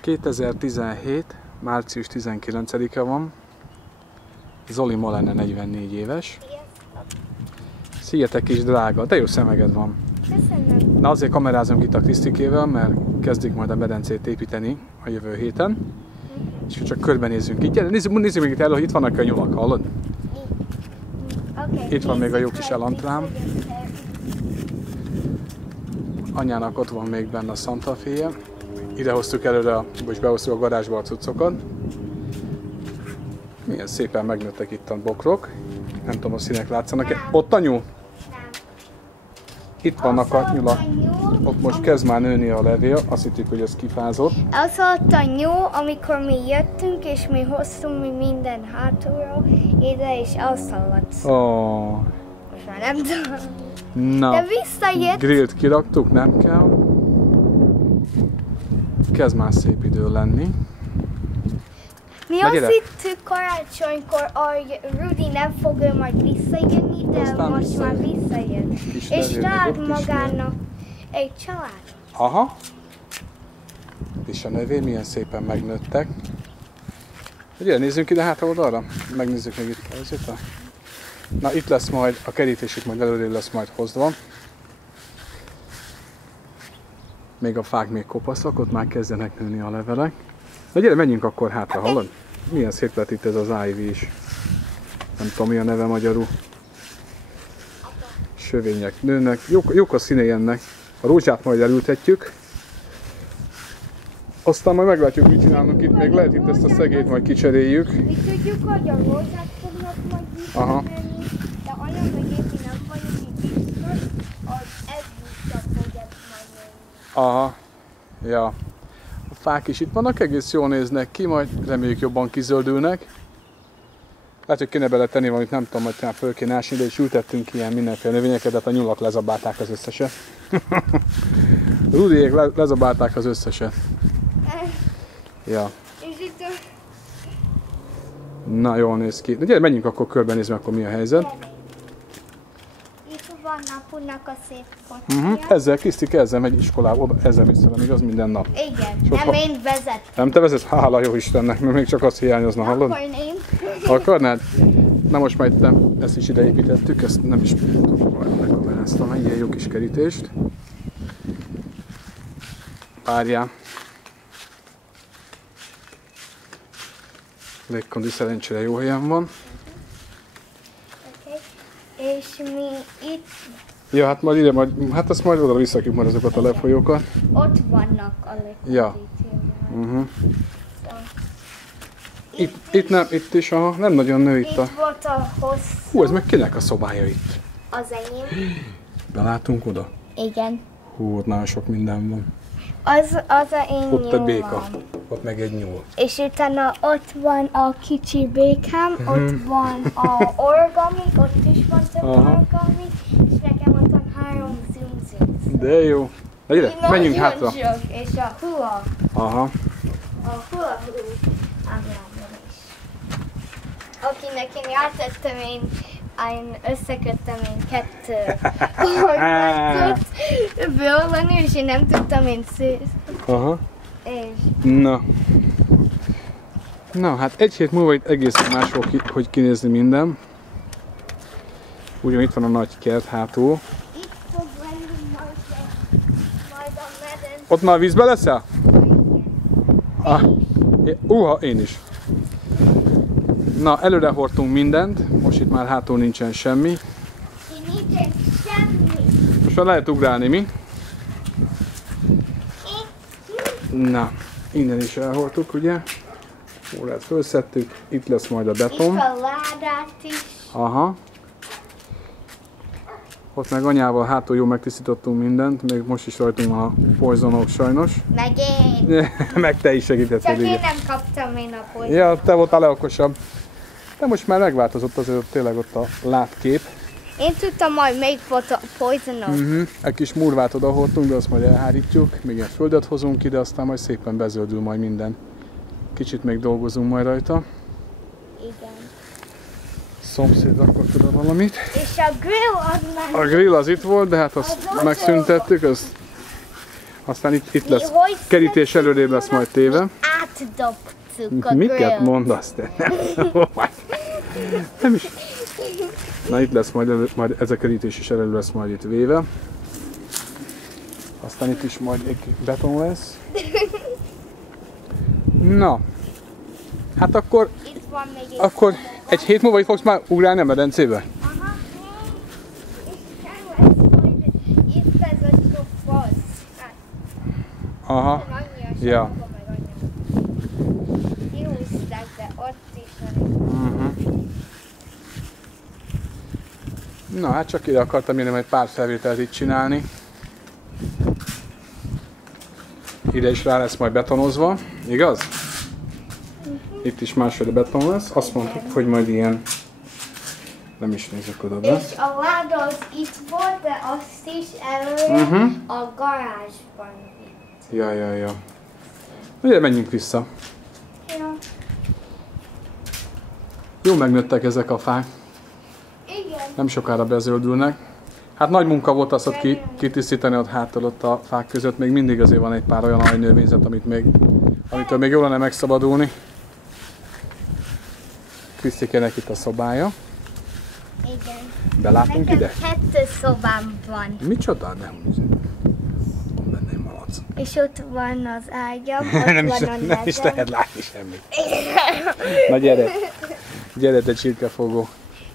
2017. március 19-e van. Zoli ma lenne 44 éves. Szia, te kis drága, de jó szemeged van. Köszönöm. Na azért kamerázom itt a Krisztikével, mert kezdik majd a medencét építeni a jövő héten. És csak körbenézzünk itt. Gyere, nézzük még itt el, hogy itt vannak a nyulak, hallod? Okay, itt van még a jó kis elantrám. Anyának ott van még benne a Santa Fe-je. Ide hoztuk előre, vagy behoztuk a garázsba a cuccokat. Milyen szépen megnőttek itt a bokrok. Nem tudom, a színek látszanak. Ott a nyúl? Itt vannak a nyulak. Ott most kezd már nőni a levél, azt hittük, hogy ez kifázott. Az ott a nyúl, amikor mi jöttünk, és mi hoztunk mi minden hátulról ide, és elszaladt. Oh. Most már nem tudom. Na, De visszajött. grillt kiraktuk, nem kell. Kezd már szép idő lenni. Mi azt hittük karácsonykor, hogy Rudi nem fog ő majd visszajönni, de aztán most már visszajön. És talált magának egy család. Aha. És a növény milyen szépen megnőttek. Ugye, nézzünk ide hátra oldalra? Megnézzük még itt azért. Na, itt lesz majd, a kerítésük majd előrébb lesz majd hozva. Még a fák még kopaszak, ott már kezdenek nőni a levelek. Na gyere, menjünk akkor hátra, hallod? Milyen szép lett itt ez az ivy is. Nem tudom, mi a neve magyarul. Sövények nőnek. Jók a színei ennek. A rózsát majd elültetjük. Aztán majd meglátjuk, mit csinálunk itt. Még lehet itt ezt a szegélyt majd kicseréljük. Mi tudjuk, hogy a rózsát fognak majd visszamenni, de olyan megint nem vagyunk itt biztos, hogy ez vissza fog majd menni. Aha. Ja. A fák is itt vannak, egész jól néznek ki, majd reméljük jobban kizöldülnek. Lehet, hogy kéne beletenni valamit, nem tudom, hogy talán föl kéne ásni, de is ültettünk ilyen mindenféle növényeket, de hát a nyulak lezabálták az összeset. Rudiék lezabálták az összeset. Ja. És itt Na, jól néz ki. De gyere, menjünk akkor körbenézni, akkor mi a helyzet. itt van napunknak a szép kocsia. Ezzel Krisztik, ezzel megy iskolába, oda, ezzel vissza, igaz, minden nap. Igen, Sok nem én vezetem. Nem te vezetsz? Hála jó Istennek, mert még csak az hiányozna, hallod? Akarném. Akarnád? Na most már itt ezt is ide építettük, ezt nem is lekameráztam, egy ilyen jó kis kerítést. Várjál. Légkondi szerencsére jó helyen van. Okay. És mi itt, Ja, hát majd ide, hát azt majd oda visszakjuk majd azokat a lefolyókat. ott vannak a Ja. Itt is, aha, nem nagyon nő itt a... Itt volt a hosszú. Hú, ez meg kinek a szobája itt? Az enyém. Belátunk oda? Igen. Hú, ott nagyon sok minden van. Az a én Ott a béka, nyúlom. ott meg egy nyúl. És utána ott van a kicsi békám, ott van a origami, ott is van több origami, és nekem ott van 3 zumzum. De jó. Na gyere, menjünk hátra. És a hula. Aha. A hula ábrában is. Akinek én áttettem én összeköttem én 2 origami lenni, és én nem tudtam én Aha. és Na, hát egy hét múlva itt egészen más fog hogy kinézni minden. Ugyan itt van a nagy kert hátul. itt fog lenni majd a medence. Ott már vízbe leszel? Én is. Na, előre hordtunk mindent, most itt már hátul nincsen semmi. Nincsen semmi. Most már lehet ugrálni, mi? Na, innen is elhordtuk, ugye? Órát felszettük, itt lesz majd a beton. Itt a ládát is. Aha. Ott meg anyával hátul jól megtisztítottunk mindent, még most is rajtunk a poisonok sajnos. Meg én. Meg te is segítettél. Csak én nem kaptam én a poisonot. Ja, te voltál leokosabb. De most már megváltozott azért tényleg ott a látkép. Én tudtam majd még volt a poisonot. Egy kis murvát odahordtunk, de azt majd elhárítjuk. Még ilyen földet hozunk ide, aztán majd szépen bezöldül majd minden. Kicsit még dolgozunk majd rajta. Igen. Szomszéd rakott oda valamit. És a grill az már... A grill az itt volt, de hát azt megszüntettük. Aztán itt lesz hogy kerítés előrébb lesz majd téve. Átdobtuk a Miket grill. mondasz te? Nem is. Na itt lesz majd ez a kerítés is elő lesz majd itt véve. Aztán itt is majd egy beton lesz. Na. Hát akkor Itt van még egy Akkor egy hét múlva itt fogsz már ugrálni a medencébe? Aha, és kell lesz majd itt ez a sok fasz. Hát, Aha. annyira Ja. sokba meg annyira. Kihúzták, de ott is van. Na hát csak ide akartam jönni majd pár felvételt itt csinálni. Ide is rá lesz majd betonozva, igaz? Itt is másféle beton lesz. Azt mondtuk, hogy majd ilyen... Nem is nézek oda be. És a láda az itt volt, de azt is előre a garázsban vitt. Ja. Ugye menjünk vissza. Ja. Jó megnőttek ezek a fák. Igen. Nem sokára bezöldülnek. Hát nagy munka volt azt ott kitisztítani ott hátul ott a fák között. Még mindig azért van egy pár olyan aljnövényzet, amitől még jól lenne megszabadulni. Krisztikének itt a szobája. Igen. Belátunk Nekem ide? 2 szobám van. Micsoda? Nem. Van benne egy malac. És ott van az ágyam, ott Nem van a nem is ledem. lehet látni semmit. Na gyere. Gyere, te csirkefogó.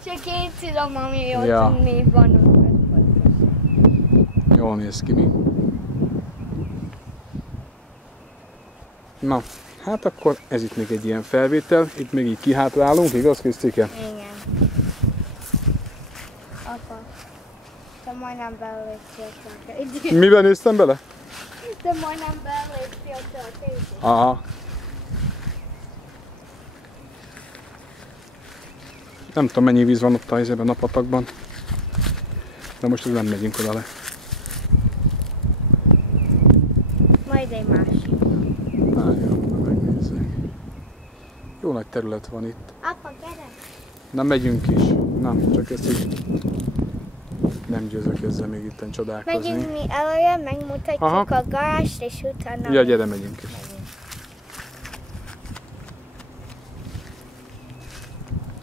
Csak én tudom, ami ott Ja. még van ott. Jól néz ki, mi? Na, hát akkor ez itt még egy ilyen felvétel. Itt még így kihátrálunk, igaz, Krisztike? Igen. Apa, te majdnem beléptél a tejtbe. Miben néztem bele? Te majdnem beléptél a tejtbe. Aha. Nem tudom, mennyi víz van ott a helyzetben a patakban. De most nem megyünk oda le. Majd egy másik. Jó, megnézzük. Jó nagy terület van itt. Apa, gyere! Na, megyünk is. Na, csak ezt így nem győzök ezzel még itten csodálkozni. Megyünk mi előre, megmutatjuk Aha. a garást, és utána... Ja, gyere, megyünk is.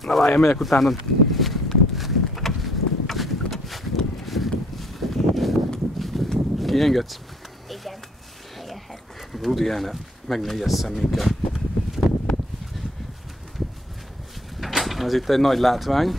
Na várjál, megyek utána. Kiengedsz? Igen, megjöhet. Rudi, el ne megnegyesszem minket. Ez itt egy nagy látvány.